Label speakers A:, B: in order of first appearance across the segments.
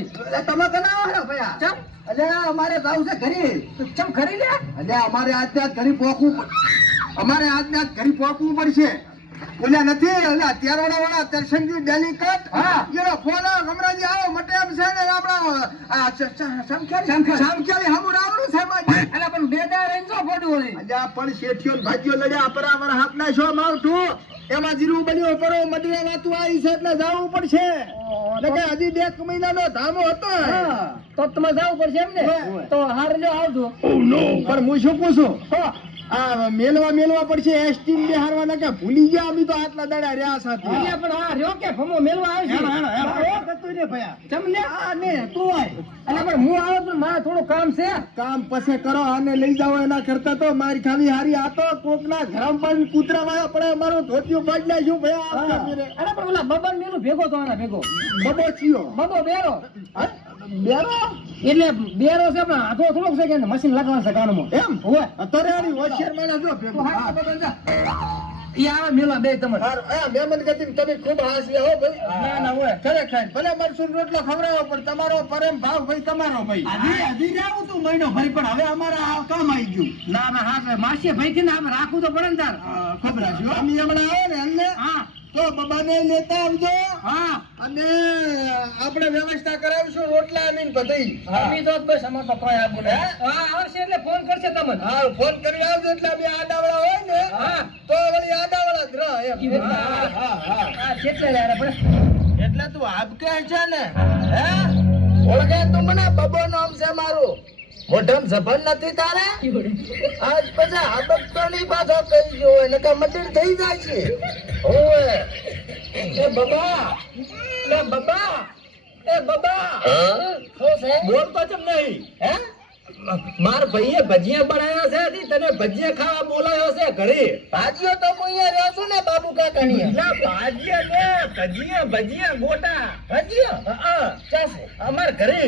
A: એટલે તમે કના આવ્યા ભયા?
B: ચમ.
A: એટલે અમારે જાવું છે ઘરે.
B: ચમ ખરી લે?
A: એટલે અમારે આજ ઘરે અમારે આજ ઘરે પોકવું પડશે. ઓલા નથી એટલે અત્યારે વાળા દર્શનજી ડેલી કટ.
B: હા.
A: એનો ફોન ગમરાજી આવો મટે એમ છે ને આપણા આ સ- સ- સમખ્યારી
B: સમખ્યારી.
A: સમખ્યારી હમું રાવણું છે માજી.
B: એટલે પણ બે દાડા રહીને જો ફોટું વળી
A: અલ્યા પણ શેઠિયો ને ભાજીઓ લડ્યા પરાવર હાથના શો માવઠું. એમાં જીરું બન્યું પરો મટીરિયલ વાતું આવી છે એટલે જવું પડશે. એટલે હજી બે એક મહિનાનો ધામો હતો
B: તો તમે જવું પડશે એમ ને. તો હાર લ્યો આવજો.
A: પણ હું શું પૂછું?
B: હા.
A: આ મેલવા મેલવા પડશે એસટી ને હારવાના કે ભૂલી ગયા અમે તો આટલા દાડા રહ્યા સાથે.
B: એટલે પણ હા રહ્યો કે ભમો મેલવા આવશે
A: હેલો, હેલો, હેલો.
B: હા,
A: જતું ભયા.
B: ચમ આ ને તું આય. એટલે પણ હું આવો પણ મારે થોડું કામ છે.
A: કામ પછી કરો આને લઈ જાવ એના કરતા તો. મારી ખાવી હારી આ તો કોકના ઘરમાં પણ કૂતરા વાળા પડે મારો ધોતિયું બાજ નાખ્યું ભયા.
B: અરે પણ ઓલા બબન મેલું ભેગો તો આના ભેગો.
A: બબો ચિયો.
B: બબો બેરો.
A: બેરો?
B: એટલે બેરો છે પણ હાથો થોડોક છે કે મશીન લગાવવાનું છે કાનમાં
A: એમ?
B: હોય
A: અત્યારે આની હોશિયાર માણસ જો.
B: ઈ આવે મેલા બે
A: હારું. આ ગતિ તમે ખૂબ હાસ્યા હો ભાઈ.
B: ના ના હોય
A: ખરેખર. ભલે મરસું રોટલો ખવડાવો પણ તમારો પરમ ભાવ ભાઈ તમારો ભાઈ.
C: હજી હજી જાવું તું મહિનો ભાઈ પણ હવે અમારે આ કામ આવી ગયું.
B: ના ના હા માસી ભાઈ થી આમ રાખવું તો પડે ને તાર.
C: ખબર હશે
A: અમે હમણાં આવે ને તો બબાને લેતા આવજો.
B: હા.
A: અને આપણે વ્યવસ્થા કરાવીશું રોટલા અને બધી
B: અમે તો બસ અમાર હા આવશે એટલે ફોન કરશે તમને.
A: હા ફોન કરી આવજો એટલે બે આડાવાળા હોય ને
B: હા.
A: તો વળી આડાવાળા જ રહે એમ.
B: હા,
A: હા હા.
B: કેટલે
A: એટલે તું આપકે છે ને હે? ઓળખે તું મને? બબો નામ છે મારું. મોઢમ જભન નથી તારે? આજ પછી આબક તો નહીં પાછો કહી ગયો હોય નકર મટીર થઈ જાય છે. ઓય એ બબા. એ બબા. એ બબા. શું છે
C: બોલતો કેમ નહીં.
A: હે?
C: માર ભાઈએ ભજીયા બનાવ્યા છે તને ભજીયા ખાવા બોલાયો છે ઘરે.
A: ભાજીઓ તો હું અહીંયા રહ્યો છું ને બાબુ કાકાની
C: એટલે ભાજીયા ને ભજીયા ભજીયા ગોટા.
A: ભાજીઓ
C: હા
A: ચાસે
C: અમાર ઘરે.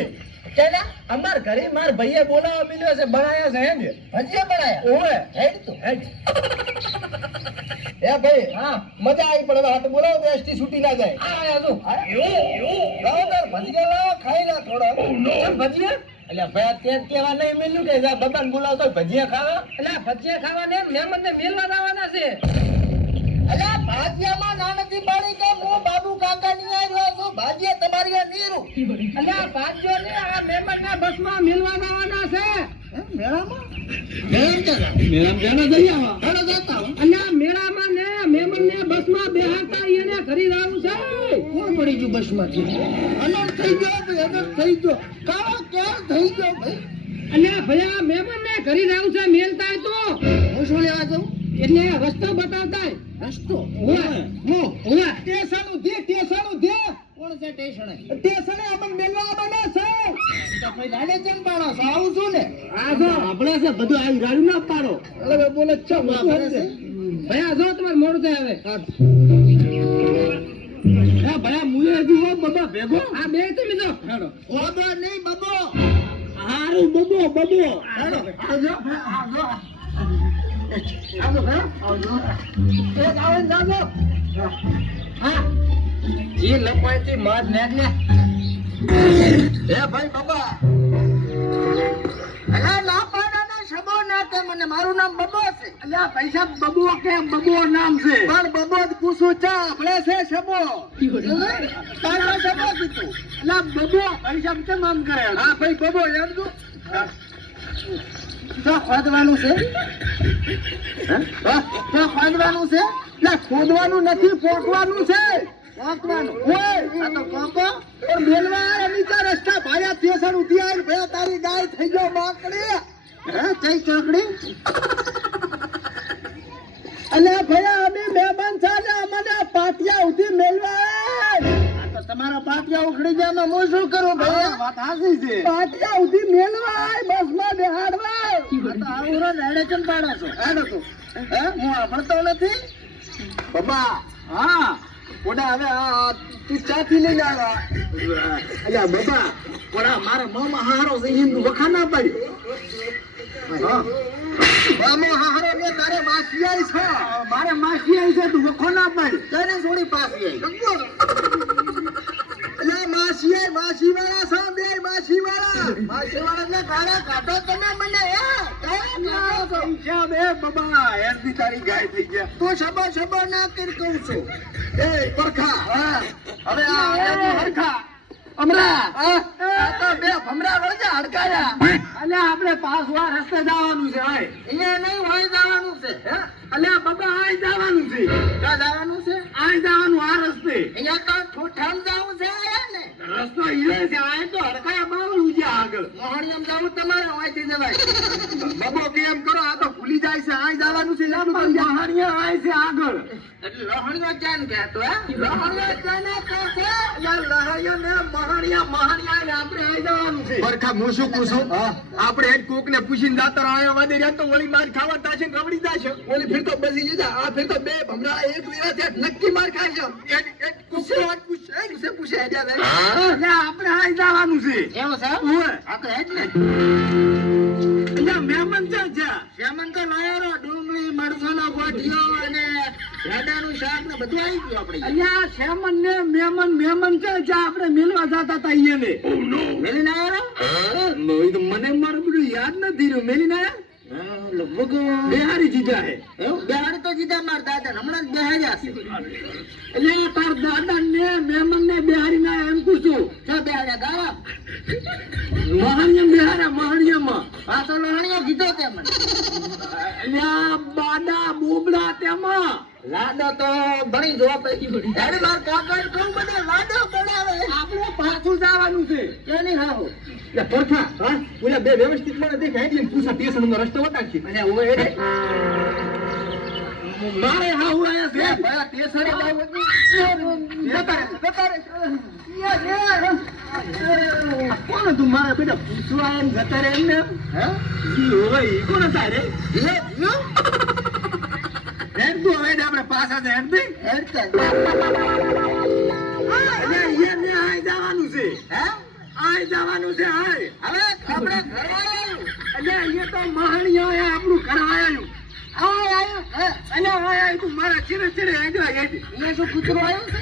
C: અમાર ઘરે માર ભાઈએ બોલાવા મિલ્યો છે બનાવ્યા છે હેંજ.
A: ભાજીઓ બનાયા
C: ઓવે.
A: હેડ તું.
C: હેંજ.
A: એ ભાઈ
C: હા
A: મજા આવી પણ હવે હાથ બોલાવો તો એસટી છૂટી ના જાય.
B: આ આયા
A: લાવો ભજીયા લાવો ખાઈ ના. થોડો
B: ભજીયા?
C: એટલે ભાઈ તે કેવા નહીં મિલ્યું કે જા બબાને બોલાવતો ભજીયા ખાવા.
B: એટલે ભજીયા ખાવાને મહેમાન ને મેલવા જવાના છે.
A: અલ્યા ભાજીયામાં નાનકી પાડી કે હું બાબુ કાકા ની આવ્યો છું. ભાજીયા તમારી આ નીરું
B: એટલે ભાજ્યો ને આ મહેમાન ના બસમાં મેલવા જવાના છે.
A: મેળામાં? મેળામાં ક્યાં
C: જાના જઈ આવા?
A: જાવ હેડો જતા હો.
B: અને આ મેળામાં ને મહેમાન ને બસમાં બેહાડતા એને ઘરી જવું છે
A: પડી ગયું બસમાંથી. અલર્ટ થઈ ગયો ભાઈ અલર્ટ થઈ ગયો. કાળો ક્યાં થઈ ગયો ભાઈ.
B: અને ભયા મહેમાન ને ઘરી જવું છે મેલતા તો?
A: હું શું લેવા જાઉં?
B: એટલે રસ્તો બતાવતા.
A: રસ્તો?
B: હોય
A: હું
B: હોય
A: ટેસણ ઉધી ટેસણ ઉધી કોણ છે સ્ટેશન સ્ટેશન અમન મેલવા આવવાના છે. તો રાડે ચમ પાડો છો. આવું છું ને?
B: આ જો.
C: આપણે છે બધું આવી ગાડી ના પાડો.
A: અરે બોલે છો?
B: ભયા જો તમારે મોડું થાય હવે.
C: ભયા મુએ હો બબા ભેગો.
B: આ બે તમે જો
C: હેડો.
A: ઓબો નહીં બબો.
C: હારું બબો બબો.
A: હેડો.
B: આવજો આવજો. આવજો આવજો. એક આવે ને જાજો હા. જે લપાય તે માર નાખ લે
A: એ ભાઈ બબા. અલા લાપાના ને શબો ના કે મને. મારું નામ બબો
B: અલ્યા પૈસા નામ છે?
A: પણ બબો જ પૂછું ચા આપણે છે શબો? તારા શબો કીધું
B: અલ્યા બબો પૈસા કેમ આમ કરે?
A: હા ભાઈ બબો એમ તું ખોદવાનું છે? ખોદવાનું છે? ના ખોદવાનું નથી પોકવાનું છે. પોકવાનું ઓય આ તો પોકો. પણ બેલવા આ નીચા રસ્તા ભાયા ઉઠી તારી ગાય થઈ ગયો માકડી હે ચઈ ચોકડી? અને ભયા અમે મહેમાન છે અમને પાટિયા ઉધી મેલવા તો તમારા પાટિયા ઉખડી ગયા અમે હું શું કરું ભાઈ?
C: વાત હાસી છે.
A: પાટિયા ઉધી મેલવા આય બસમાં બેહાડવા. તો આવું રો ચમ પાડો છો. તું. હે હું આપણતો નથી? બાબા હા. ઓડા હવે તું ચાથી લઈને આવ્યા. અલ્યા બાબા ઓડા મારા મામા હારો છે હિન્દુ વખા ના પાડી. હા. મામો હારો ને તારે માસી આઈ છે. મારે માસી આઈ છે તું વખો ના પાડી. તને થોડી પાસી આઈ અલ્યા
D: માસી માસી વાળા છો બે માસી વાળા માસી વાળા ને ગાળા કાઢો તમે મને હે? પૈસા બે બાબા બી તારી ગાય થઈ ગયા. તું શબો શબો ના કર કહું છું. એ પરખા. હા. હવે આ હરખા. અમરા. આ તો બે ભમરા વળજા હડકાયા.
C: અલ્યા આપણે પાસવા રસ્તે જવાનું છે હાય.
D: અહીંયા નહીં હોય જવાનું છે હે?
C: અલ્યા બાબા આય જવાનું છે.
D: ક્યાં જવાનું છે?
C: આય જવાનું આ રસ્તે.
D: અહીંયા તો ઠોઠામ જવું છે આયા ને?
C: રસ્તો હીરે છે આય તો હડકાયા બાવળું છે આગળ.
D: મોહણીયમ જવું તમારે અહીંથી જવાય.
C: બાબો કેમ કરો આ તો જાય છે જવાનું છે યાદ આય છે આગળ.
D: એટલે લહણીઓ ચાન કહેતો હે? લહણીઓ ચાને કહે છે યા ને મહાણિયા મહાણિયા ને આપણે આઈ જવાનું છે.
C: બરખા હું શું કહું છું આપણે એક કોક ને પૂછીને દાતર આયા વાદે રહ્યા તો ઓલી માર ખાવા તાશે રવડી જાશે ઓલી ફિર તો બસી જશે આ ફિર તો બે ભમરા એક દિવસ છે નક્કી માર ખાય છે. એક કુસે વાત પૂછે કુસે પૂછે આપણે આ જવાનું છે.
D: એવું છે? હું આપણે
C: એટલે મહેમાન છે જ્યાં
D: શ્યામન તો લાયરો ડુંગળી મરસાનો ગોઠિયો અને ભેડાનું શાક ને બધું આવી ગયું આપણે
C: અહીંયા શેમન ને મહેમાન મહેમાન છે જ્યાં આપણે મિલવા જતા હતા અહીંયા ને એ તો મને મારું બધું યાદ નથી રહ્યું. મેલીને આયા
D: લગભગ
C: બિહારી જીજા હે.
D: બેહાડી તો જીધા માર દાદા. હમણાં બેહાડ્યા છે
C: એટલે તાર દાદા ને મેમન ને બિહારી ના એમ પૂછું
D: જો બેહાડ્યા ગાવા
C: મહાણિયમ બિહારા મહાણિયમ
D: આ તો લહણીઓ કીધો તે મને
C: અલ્યા બાડા બોબડા તેમાં.
D: લાડો તો ભણી જોવા પૈકી પડી હેડ માર કાકા કહું બધા લાડો બનાવે.
C: આપણે પાછું જવાનું છે.
D: એની હાવ
C: એટલે પરખા હા? ઓલા બે વ્યવસ્થિત મને દેખાય એટલે પૂછા ટેશન નો રસ્તો બતાવશે.
D: અને એ રે
C: મારે હા હું. આયા છે.
D: ભયા ટેશન એ
C: જતા રહે. કોણ તું મારા બેટા? પૂછવા એમ જતા રે એમને
D: હે?
C: ઈ હોય કોણ તારે
D: લે લો
C: હેડ તું હવે આપણે પાછા છે હેડ દે
D: હેડ તે
C: એટલે અહીંયા ને આય જવાનું છે.
D: હે?
C: આય જવાનું છે આય
D: હવે આપણે ઘર આવ્યું
C: એટલે અહીંયા તો મહાણિયા આયા આપણું ઘર આયા
D: આયો હે?
C: અને આયા તું મારા ચીરે ચીરે હેડવા હેડ.
D: અહીંયા શું કૂતરો આવ્યું છે?